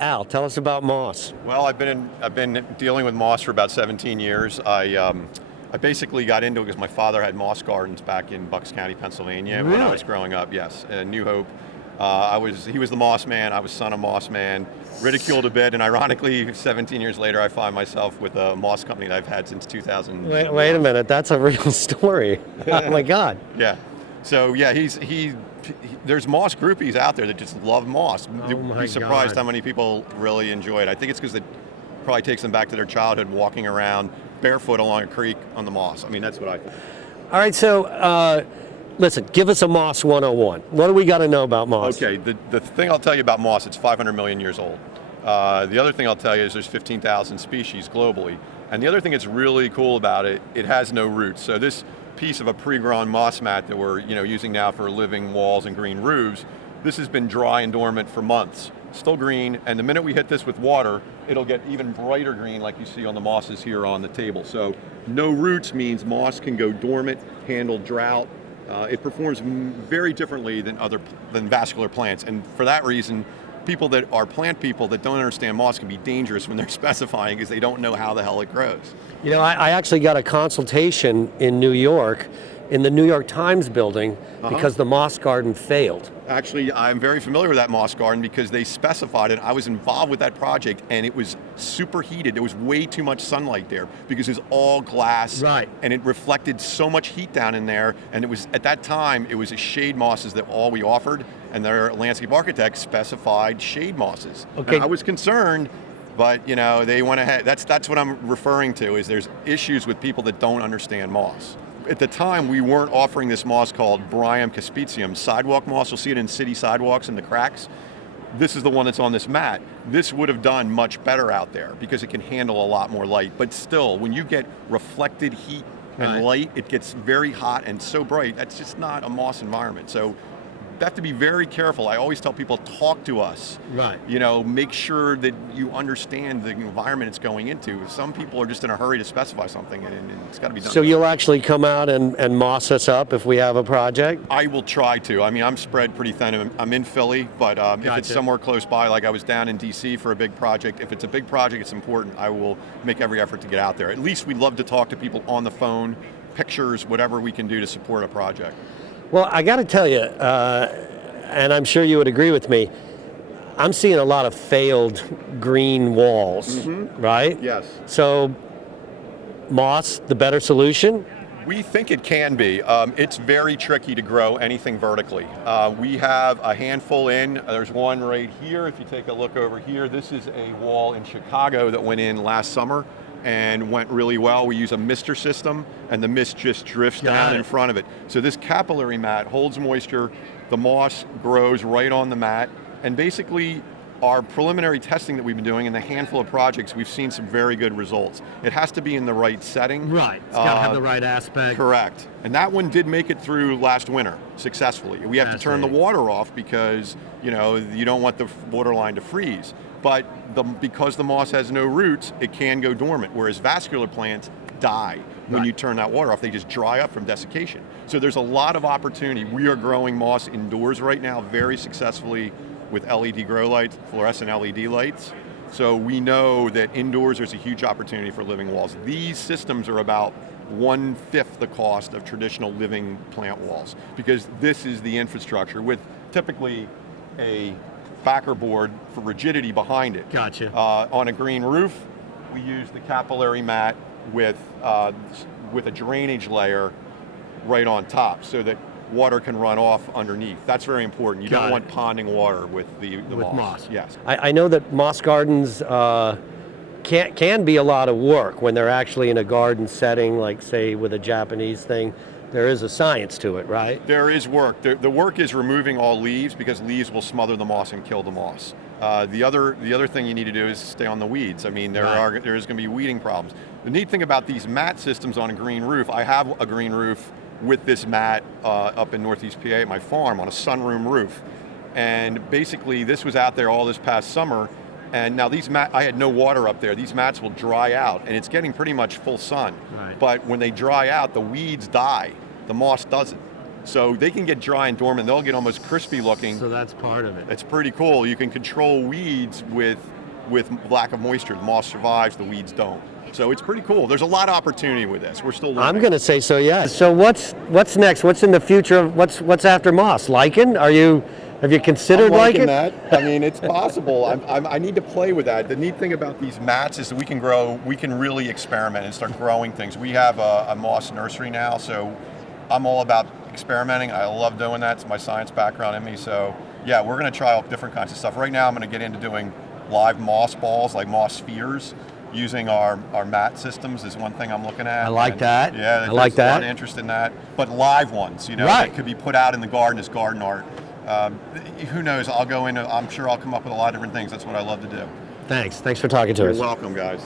Al, tell us about moss. Well, I've been dealing with moss for about 17 years. I basically got into it because my father had moss gardens back in Bucks County, Pennsylvania, when I was growing up. Yes, New Hope. He was the moss man. I was son of moss man. Ridiculed a bit, and ironically, 17 years later, I find myself with a moss company that I've had since 2000. Wait a minute, that's a real story. Oh my God. Yeah. So yeah, there's moss groupies out there that just love moss. Oh You'd my be surprised God. how many people really enjoy it. I think it's because it probably takes them back to their childhood, walking around barefoot along a creek on the moss. I mean, that's what I think. All right, so listen, give us a Moss 101. What do we got to know about moss? Okay, the thing I'll tell you about moss, it's 500 million years old. The other thing I'll tell you is there's 15,000 species globally. And the other thing that's really cool about it, it has no roots. So this piece of a pre-grown moss mat that we're using now for living walls and green roofs, this has been dry and dormant for months. Still green, and the minute we hit this with water, it'll get even brighter green like you see on the mosses here on the table. So no roots means moss can go dormant, handle drought. It performs very differently than vascular plants, and for that reason, people that are plant people that don't understand moss can be dangerous when they're specifying because they don't know how the hell it grows. You know, I actually got a consultation in New York, in the New York Times building, because the moss garden failed. Actually, I'm very familiar with that moss garden because they specified it. I was involved with that project, and it was superheated. There was way too much sunlight there because it was all glass, Right. and it reflected so much heat down in there. And it was, at that time, it was a shade mosses that all we offered, and their landscape architect specified shade mosses. Okay. And I was concerned, but they went ahead. That's what I'm referring to. Is there's issues with people that don't understand moss. At the time, we weren't offering this moss called Byrum caespiticium, sidewalk moss. You'll see it in city sidewalks in the cracks. This is the one that's on this mat. This would have done much better out there because it can handle a lot more light. But still, when you get reflected heat and light, it gets very hot and so bright. That's just not a moss environment. So you have to be very careful. I always tell people, talk to us. Right. Make sure that you understand the environment it's going into. Some people are just in a hurry to specify something, and it's got to be done. So you'll actually come out and moss us up if we have a project? I will try to. I mean, I'm spread pretty thin. I'm in Philly, but if it's somewhere close by, like I was down in DC for a big project, if it's a big project, it's important. I will make every effort to get out there. At least we'd love to talk to people on the phone, pictures, whatever we can do to support a project. Well, I got to tell you, and I'm sure you would agree with me, I'm seeing a lot of failed green walls, right? Yes. So, moss, the better solution? We think it can be. It's very tricky to grow anything vertically. We have a handful in. There's one right here. If you take a look over here, this is a wall in Chicago that went in last summer and went really well. We use a mister system, and the mist just drifts down in front of it. So this capillary mat holds moisture, the moss grows right on the mat, and basically our preliminary testing that we've been doing in the handful of projects, we've seen some very good results. It has to be in the right setting. Right, it's got to have the right aspect. Correct. And that one did make it through last winter successfully. We have to turn the water off because you don't want the water line to freeze. But because the moss has no roots, it can go dormant, whereas vascular plants die when you turn that water off. They just dry up from desiccation. So there's a lot of opportunity. We are growing moss indoors right now very successful with LED grow lights, fluorescent LED lights. So we know that indoors there's a huge opportunity for living walls. These systems are about 1/5 the cost of traditional living plant walls because this is the infrastructure with typically a backer board for rigidity behind it. Gotcha. On a green roof, we use the capillary mat with a drainage layer right on top so that water can run off underneath. That's very important. You don't want ponding water with the moss. Yes. I know that moss gardens can be a lot of work when they're actually in a garden setting, like say with a Japanese thing. There is a science to it, right? There is work. The work is removing all leaves because leaves will smother the moss and kill the moss. The other thing you need to do is stay on the weeds. I mean, there is going to be weeding problems. The neat thing about these mat systems on a green roof, I have a green roof with this mat up in Northeast PA at my farm on a sunroom roof. And basically this was out there all this past summer, and now I had no water up there. These mats will dry out, and it's getting pretty much full sun. Right. But when they dry out, the weeds die. The moss doesn't. So they can get dry and dormant. They'll get almost crispy looking. So that's part of it. It's pretty cool. You can control weeds with lack of moisture. The moss survives, the weeds don't. So it's pretty cool. There's a lot of opportunity with this. We're still learning. I'm going to say so, yeah. So what's next? What's in the future? What's after moss? Lichen? Have you considered I'm liking lichen? that. I mean, it's possible. I need to play with that. The neat thing about these mats is that we can really experiment and start growing things. We have a moss nursery now, so I'm all about experimenting. I love doing that. It's my science background in me. So yeah, we're going to try all different kinds of stuff. Right now, I'm going to get into doing live moss balls, like moss spheres. Using our mat systems is one thing I'm looking at. I like that. Yeah, I like there's that. a lot of interest in that. But live ones, Right. that could be put out in the garden as garden art. Who knows? I'm sure I'll come up with a lot of different things. That's what I love to do. Thanks for talking to us. You're welcome, guys.